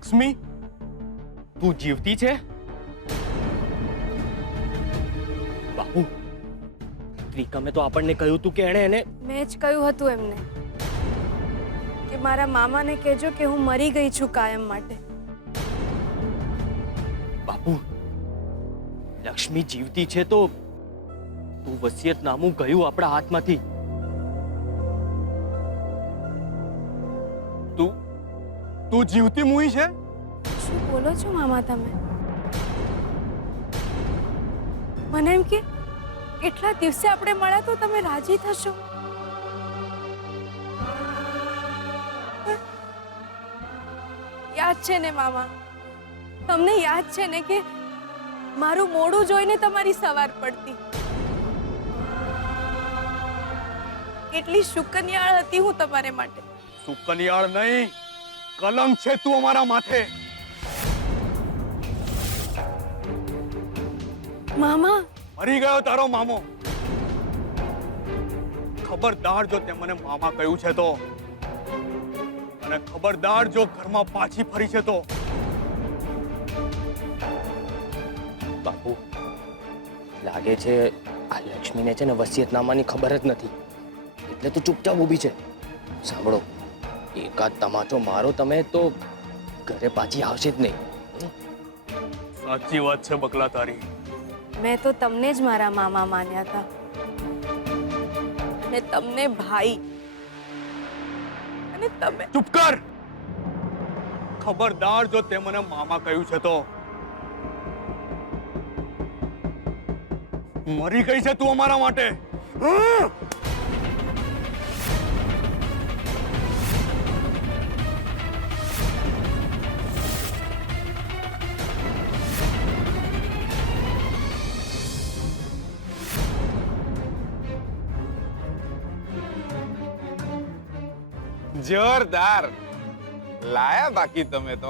લક્ષ્મી, તું જીવતી છે? બાપુ, ત્રિકમે તો આપણને કહ્યું હતું કે એણે એને... મેં જ કહ્યું હતું એમને કે મારા મામાને કહેજો કે હું મરી ગઈ છું કાયમ માટે. બાપુ, લક્ષ્મી જીવતી છે તો તું વસિયતનામું ગયું આપણા હાથમાંથી. તું જીવતી મૂવી છે? શું બોલો છો મામા તમે? મને એમ કે એટલા દિવસે આપણે મળ્યા તો તમે રાજી થશો. યાદ છે ને મામા, તમને યાદ છે ને કે મારું મોઢું જોઈને તમારી સવાર પડતી. કેટલી શુકનિયાળ હતી હું તમારે માટે. સુકન્યાળ નહીં, કલંક છે તું અમારા માથે. મામા, મરી ગયો તારો મામો. ખબરદાર જો તે મને મામા કહ્યું છે તો, અને ખબરદાર જો ઘરમાં પાછી ફરી છે તો. બાપુ, લાગે છે આ લક્ષ્મીને છે ને વસિયતનામાની ખબર જ નથી, એટલે તો ચૂપચાપ ઊભી છે. સાંભળો, એકાદ તમાચો મારો તમે તો ઘરે પાછી આવશે જ નહીં. સાચી વાત છે બકલા તારી. મેં તો તમને જ મારા મામા માન્યા હતા, અને તમને ભાઈ, અને તમે... ચૂપ કર! ખબરદાર જો તે મને મામા કહ્યું છે તો. મરી ગઈ છે તું અમારા માટે. જોરદાર લાયા બાકી તમે તો.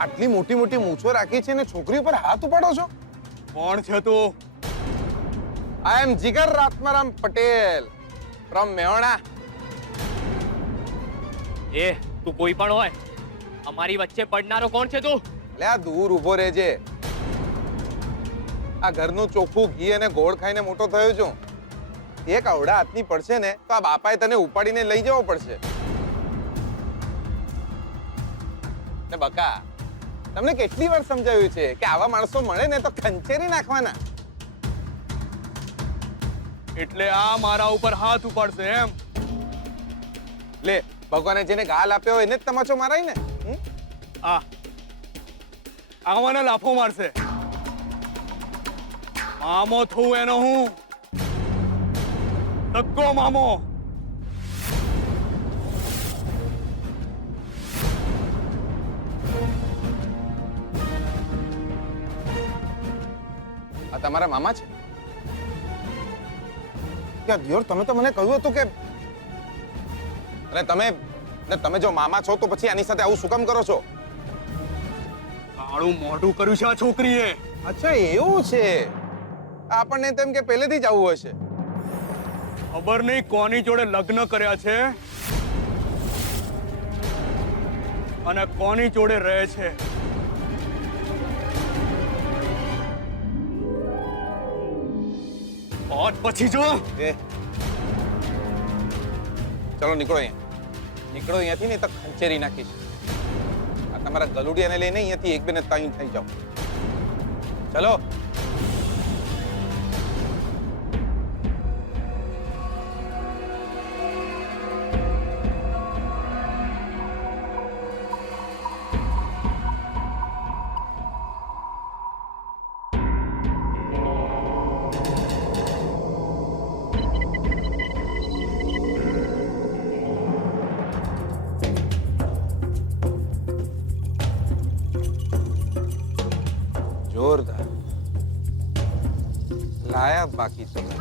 આટલી મોટી મોટી મૂછો રાખી છે ને છોકરી ઉપર હાથ ઉપાડો છો. કોણ છે તું? આઈ એમ જીગર રાતમારામ પટેલ ફ્રોમ મેહોણા. એ તું કોઈ પણ હોય, અમારી વચ્ચે પડનારો કોણ છે તું? લે આ દૂર ઉભો રહેજે. આ ઘરનું ચોખ્ખું ઘી અને ગોળ ખાઈને મોટો થયો છું. એક અવડા હાથની પડશે ને તો આ બાપાએ તને ઉપાડીને લઈ જવો પડશે. ને બકા, તમને કેટલી વાર સમજાવ્યું છે કે આવા માણસો મળે ને તો ખંચેરી નાખવાના. એટલે આ મારા ઉપર હાથ ઉપાડશે એમ? લે, ભગવાને જેને ગાલ આપ્યો હોય એને જ તમાચો મારાય ને. આવાને લાફો મારશે. મામો થવું એનો હું, સગ્ગો મામો. આ તમારા મામા છે? યાર દિયોર, તમે તો મને કહ્યું હતું કે... અને તમે જો મામા છો તો પછી આની સાથે આવું શું કામ કરો છો? કાળું મોઢું કર્યું છે આ છોકરીએ. અચ્છા, એવું છે. આપણને તેમ કે પહેલેથી જ આવું હશે. ખબર નહીં કોની જોડે લગ્ન કર્યા છે અને કોની જોડે રહે છે. ઓર પછી જો. ચલો નીકળો અહીંયા. નીકળો અહીંયાથી, નહીં તો ખંચેરી નાખીશ. આ તમારા ગલુડિયાને લઈને અહીંયાથી એક બે ને ત્રણ થઈ જાઓ. ચલો. જોરદાર લાયા બાકી તમે.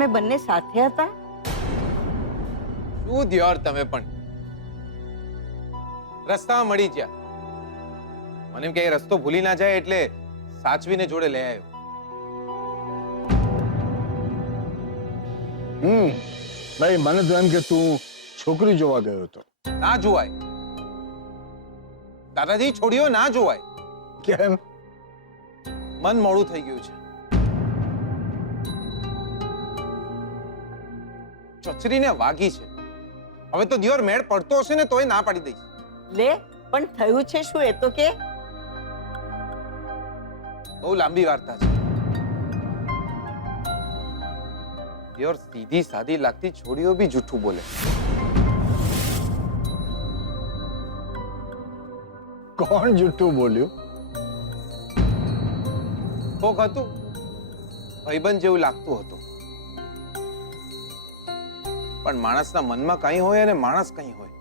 તમે બંને સાથે હતા? શું દિયોર તમે પણ રસ્તામાં મળી ગયા. મને એમ કે એ રસ્તો ભૂલી ના જાય એટલે સાચવીને જોડે લઈ આવ્યો. ભાઈ મને તો એમ કે તું છોકરી જોવા ગયો હતો. ના જોવાય દાદાજી, છોડીઓ ના જોવાય. કેમ? મન મોડું થઈ ગયું છે. ચચરીને વાગી છે. હવે તો દિયોર મેળ પડતો હશે ને તોય ના પાડી દઈશ. લે, પણ થયું છે શું એ તો કે? બહુ લાંબી વાર્તા છે. દિયોર સીધી સાદી લાગતી છોડીઓ બી જૂઠું બોલે. કોણ જૂઠું બોલ્યું? કોક હતું, ભાઈબંધ જેવું લાગતું હતું. પણ માણસના મનમાં કંઈ હોય અને માણસ કંઈ હોય.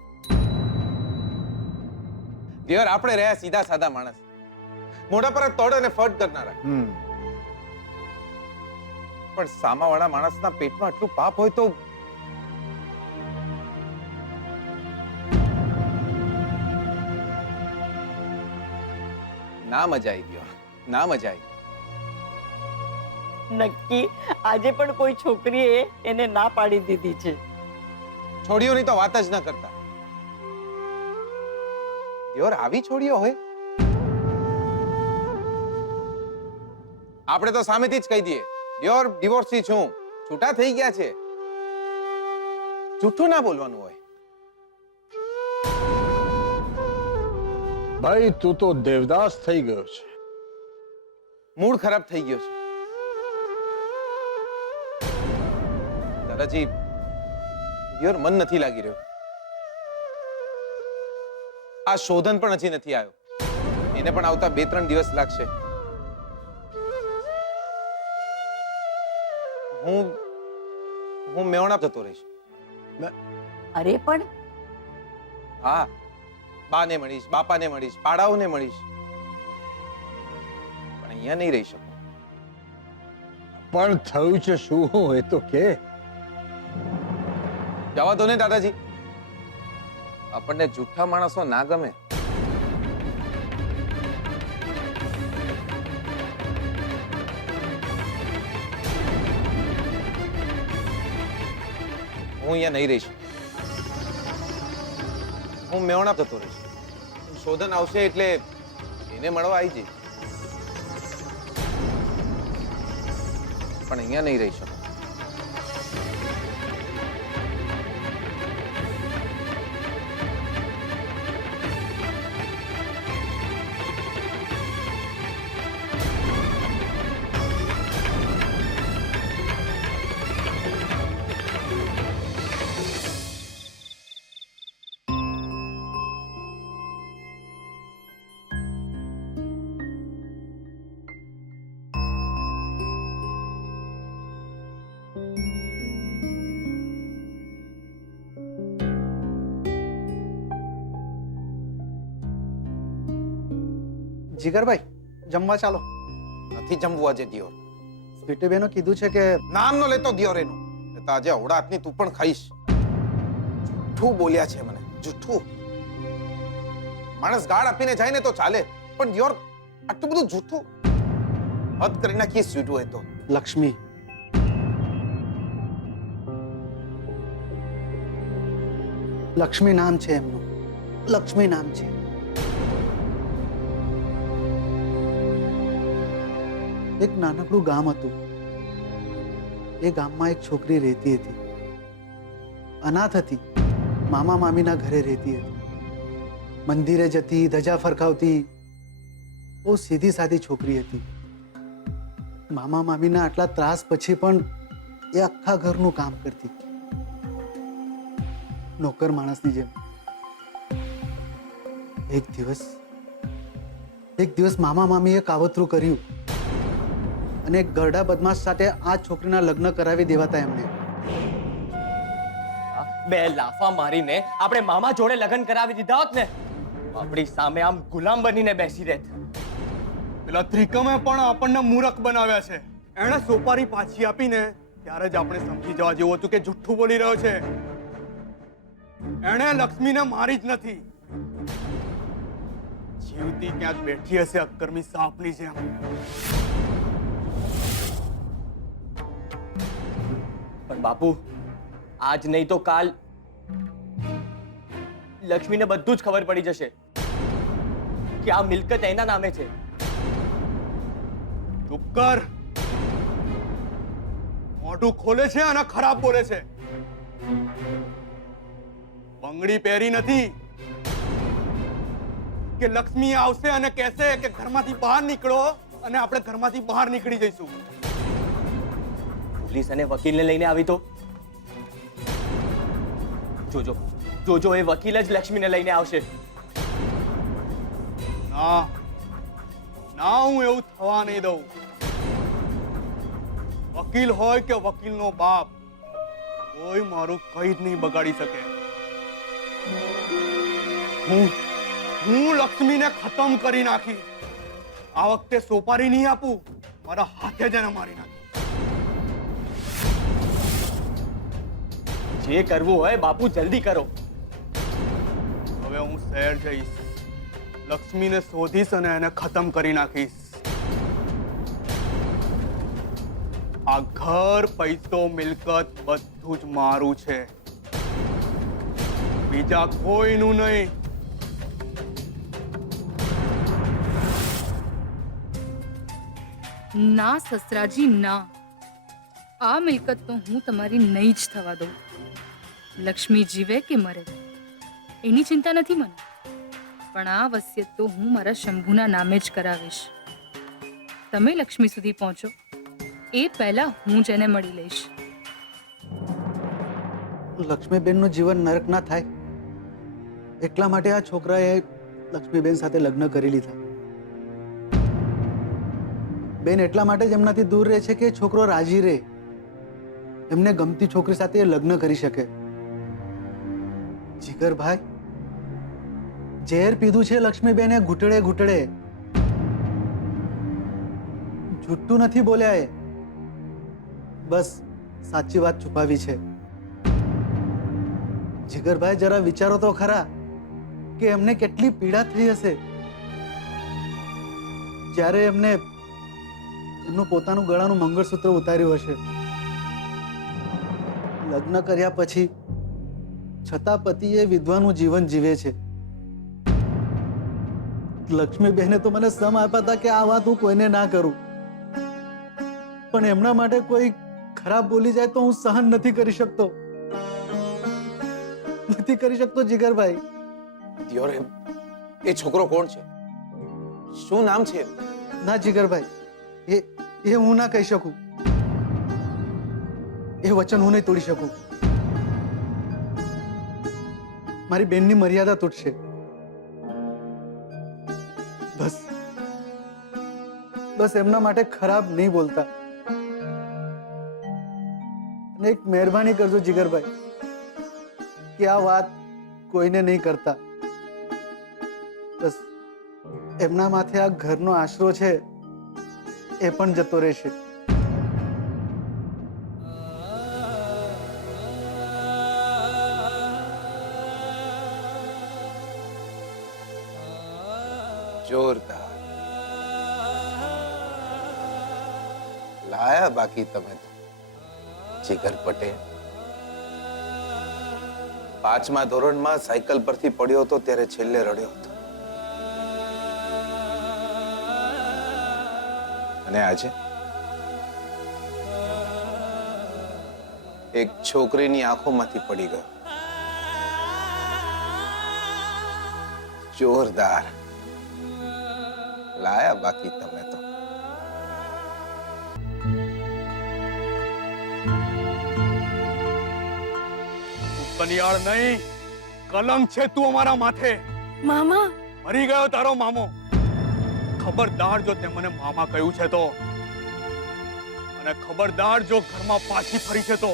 દિયોર આપણે રહ્યા સીધા સાદા માણસ, મોઢા પર તોડ અને ફટ કરનારા. પણ સામાવાળા માણસના પેટમાં આટલું પાપ હોય તો ના મજા આવી. દિયોર ના મજા આવી. નક્કી આજે પણ કોઈ છોકરીએ એને ના પાડી દીધી છે. છોડીઓની તો વાત જ ન કરતા. દિયોર આવી છોડીઓ હોય? આપણે તો સામેથી જ કહી દઈએ, દિયોર ડિવોર્સી છું, છૂટા થઈ ગયા છે. જૂઠું ના બોલવાનું હોય. ભાઈ તું તો દેવદાસ થઈ ગયો છે. મૂડ ખરાબ થઈ ગયો છે. દાદાજી, દિયોર મન નથી લાગી રહ્યો. આ શોધન પણ હજી નથી આવ્યો. એને પણ આવતા 2-3 દિવસ લાગશે. હું મેવણા જતો રહીશ. અરે પણ હા, બાને મળીશ, બાપાને મળીશ, પાડાઓને મળીશ, પણ અહીંયા નહીં રહી શકું. પણ થયું છે શું એ તો કે. જવા દો ને દાદાજી, આપણને જૂઠા માણસો ના ગમે. હું અહીંયા નહીં રહીશ. હું મેવણા જતો રહીશ. શોધન આવશે એટલે એને મળવા આવી જઈશ, પણ અહીંયા નહીં રહી શકું. જીગરભાઈ, જમવા ચાલો. નથી જમવું આજે દિયોર. સ્વીટી બેનો કીધું છે કે નામ નો લેતો દિયોર એનું. તો આજે અવડાતની તું પણ ખાઈશ. જૂઠું બોલ્યા છે મને, જૂઠું. માણસ ગાળ આપીને જાય ને તો ચાલે, પણ દિયોર આટલું બધું જૂઠું હદ કરી નાખી. સ્વીટું હોય તો લક્ષ્મી, લક્ષ્મી નામ છે એમનું, લક્ષ્મી નામ છે. એક નાનકડું ગામ હતું. એ ગામમાં એક છોકરી રહેતી હતી. અનાથ હતી. મામા મામીના ઘરે રહેતી હતી. મંદિરે જતી, ધજા ફરકાવતી, બહુ સીધી સાદી છોકરી હતી. મામા મામીના આટલા ત્રાસ પછી પણ એ આખા ઘરનું કામ કરતી, નોકર માણસની જેમ. એક દિવસ મામા મામીએ કાવતરું કર્યું અને એક ગરડા બદમાશ સાથે આ છોકરીના લગ્ન કરાવી દેવાતા એમને. બે લાફા મારીને આપણે મામા જોડે લગ્ન કરાવી દીધા હોત ને, આપણી સામે આમ ગુલામ બનીને બેસી રહેત. પેલા ત્રિકમે પણ આપણને મૂરખ બનાવ્યા છે. એણે સોપારી પાછી આપીને ત્યારે જ આપણે સમજી જવા જેવું હતું કે જુઠ્ઠું બોલી રહ્યો છે. એણે લક્ષ્મીને મારી જ નથી. જીવતી ક્યાંક બેઠી હશે અક્કર્મી સાપની જેમ. પણ બાપુ, આજ નહીં તો કાલ લક્ષ્મીને બધું જ ખબર પડી જશે કે આ મિલકત એના નામે છે. ચૂપ કર. મોઢું ખોલે છે અને ખરાબ બોલે છે. બંગડી પહેરી નથી કે લક્ષ્મી આવશે અને કહેશે કે ઘરમાંથી બહાર નીકળો અને આપણે ઘરમાંથી બહાર નીકળી જઈશું. પોલીસ અને વકીલને લઈને આવી તો જોજો જોજો, એ વકીલ જ લક્ષ્મીને લઈને આવશે. ના ના, હું એવું થવા નહીં દઉં. વકીલ હોય કે વકીલનો બાપ, કોઈ મારું કઈ જ નહીં બગાડી શકે. હું લક્ષ્મીને ખતમ કરી નાખી. આ વખતે સોપારી નહીં આપું, મારા હાથે જ એને મારી નાખી. જે કરવું હોય બાપુ જલ્દી કરો. હવે હું શહેર જઈશ, લક્ષ્મીને શોધીશ અને એને ખતમ કરી નાખીશ. આ ઘર, પૈસો, મિલકત બધું જ મારું છે, બીજા કોઈનું નહીં. ના સસરાજી ના, આ મિલકત તો હું તમારી નહીં જ થવા દઉં. લક્ષ્મી જીવે કે મરે એની ચિંતા નથી મને, પણ આ વસિયત તો હું મારા શંભુના નામે જ કરાવીશ. તમે લક્ષ્મી સુધી પહોંચો એ પહેલા હું જ એને મળી લઈશ. લક્ષ્મીબેનનું જીવન નરક ના થાય એટલા માટે આ છોકરાએ લક્ષ્મીબેન સાથે લગ્ન કરી લીધા. બેન એટલા માટે જ એમનાથી દૂર રહે છે કે છોકરો રાજી રહે, એમને ગમતી છોકરી સાથે લગ્ન કરી શકે. જીગરભાઈ, ઝેર પીધું છે લક્ષ્મીબેને ઘૂંટડે ઘૂંટડે. જુઠ્ઠું નથી બોલ્યા એ, બસ સાચી વાત છુપાવી છે. જીગરભાઈ, જરા વિચારો તો ખરા કે એમને કેટલી પીડા થઈ હશે જ્યારે એમને એમનું પોતાનું ગળાનું મંગળસૂત્ર ઉતાર્યું હશે. લગ્ન કર્યા પછી છતાં પતિએ વિધવાનું જીવન જીવે છે. લક્ષ્મીબેને તો મને સમ આપ્યા હતા કે આ વાત હું કોઈને ના કરું, પણ એમના માટે કોઈ ખરાબ બોલી જાય તો હું સહન નથી કરી શકતો. નથી કરી શકતો જીગરભાઈ. દિયોર, એ છોકરો કોણ છે? શું નામ છે? ના જીગરભાઈ, એ હું ના કહી શકું. એ વચન હું નહીં તોડી શકું. મારી બેનની મર્યાદા તૂટશે. બસ એમના માટે ખરાબ નહીં બોલતા. અને એક મહેરબાની કરજો જીગરભાઈ કે આ વાત કોઈને નહીં કરતા. બસ એમના માથે આ ઘરનો આશરો છે એ પણ જતો રહેશે. જોરદાર લાયા બાકી તમે તો જીગર પટેલ. 5મા ધોરણમાં સાયકલ પરથી પડ્યો હતો ત્યારે છેલ્લે રડ્યો હતો, અને આજે એક છોકરીની આંખોમાંથી પડી ગયો. જોરદાર લાયા બાકી તમે તો. કનિયાળ નહીં, કલંક છે તું અમારા માથે. મામા, મરી ગયો તારો મામો. ખબરદાર જો તે મને મામા કહ્યું છે તો, અને ખબરદાર જો ઘરમાં પાછી ફરી છે તો.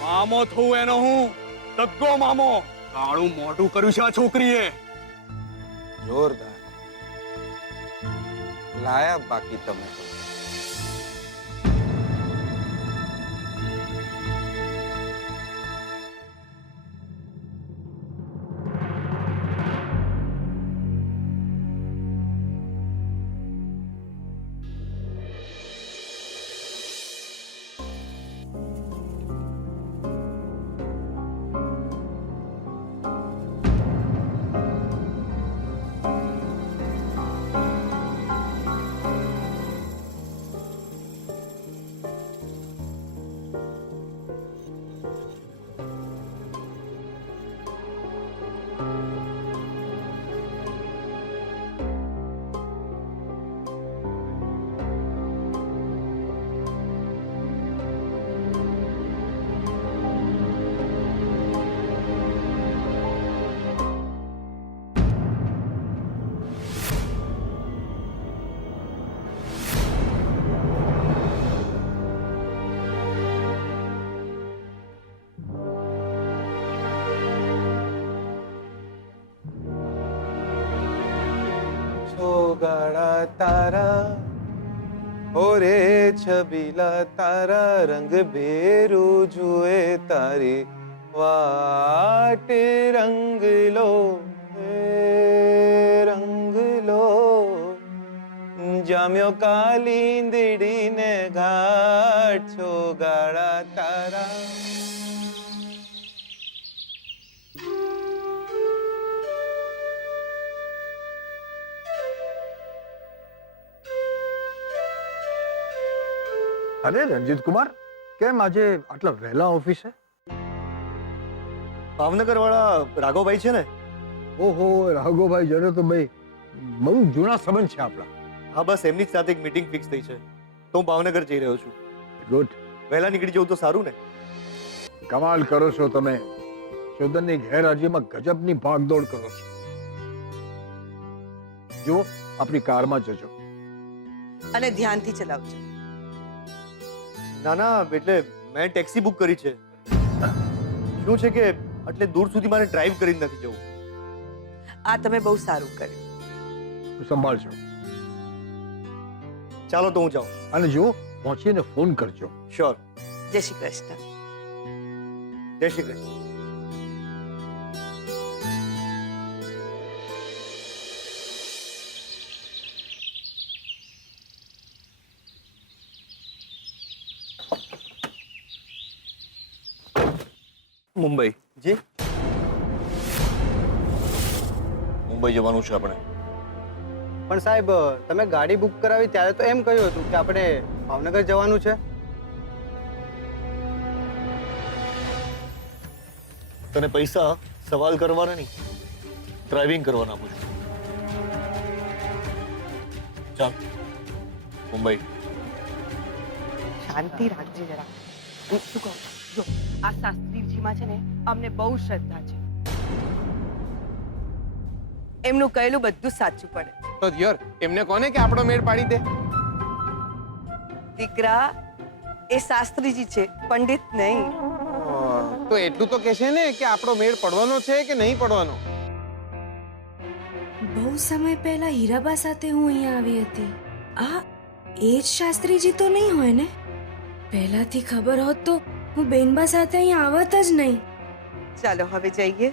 મામો થયું એનો હું, તગ્ગો મામો. કાળું મોઢું કર્યું છે આ છોકરીએ. જોરદાર લાયા બાકી તમે તો. ગાળા તારા હો રે છબીલા તારા રંગ ભેરું જુએ તારી વાટ રંગ લો રંગ લો જામ્યો કાલિંદડી ને ઘાટ છો ગાળા તારા. અરે રંજીત કુમાર, કેમ આજે આટલા વહેલા ઓફિસે? ભાવનગર વાળા રાઘવભાઈ છે ને? ઓહો, રાઘવભાઈ જોડે તો ભાઈ બહુ જૂના સંબંધ છે આપણા. હા, બસ એમની જ સાથે એક મીટિંગ ફિક્સ થઈ છે, તો હું ભાવનગર જઈ રહ્યો છું. ગુડ. વહેલા નીકળી જવું તો સારું ને? કમાલ કરો છો તમે. ચોદનની ગેરહાજરીમાં ગજબની ભાગદોડ કરો છો. જો આપણી કારમાં જજો. અને ધ્યાનથી ચલાવજો. ના ના, એટલે મેં ટેક્સી બુક કરી છે. શું છે કે એટલે દૂર સુધી મારે ડ્રાઈવ કરીને નથી જવું. આ તમે બહુ સારું કર્યું. સંભાળજો. ચાલો તો હું જાઉં. અને જો પહોંચીને ફોન કરજો. શ્યોર. જય શ્રી કૃષ્ણ. જય શ્રી કૃષ્ણ. મુંબઈ. જી. મુંબઈ જવાનું છે આપણે. પણ સાહેબ, તમે ગાડી બુક કરાવી ત્યારે તો એમ કહ્યું હતું કે આપણે ભાવનગર જવાનું છે. તને પૈસા સવાલ કરવાના નહીં, ડ્રાઇવિંગ કરવાના આપું છું. ચાલ મુંબઈ. શાંતિ રાખજે જરા. હું શું કહું, જો આ શાસ્ત્રીજીમાં છે ને અમને બહુ શ્રદ્ધા છે. એમનું કહેલું બધું સાચું પડે. તો યાર એમને કોને કે આપણો મેળ પાડી દે. દીકરા, એ શાસ્ત્રીજી છે, પંડિત નહીં. તો એટલું તો કહેશે ને કે આપણો મેળ પડવાનો છે કે નહીં પડવાનો. બહુ સમય પહેલા હીરાબા સાથે હું અહીંયા આવી હતી. આ એ જ શાસ્ત્રીજી તો નહીં હોય ને? પહેલાથી ખબર હોત તો હું બેનબા સાથે અહીંયા આવત જ નહીં. ચાલો હવે જઈએ.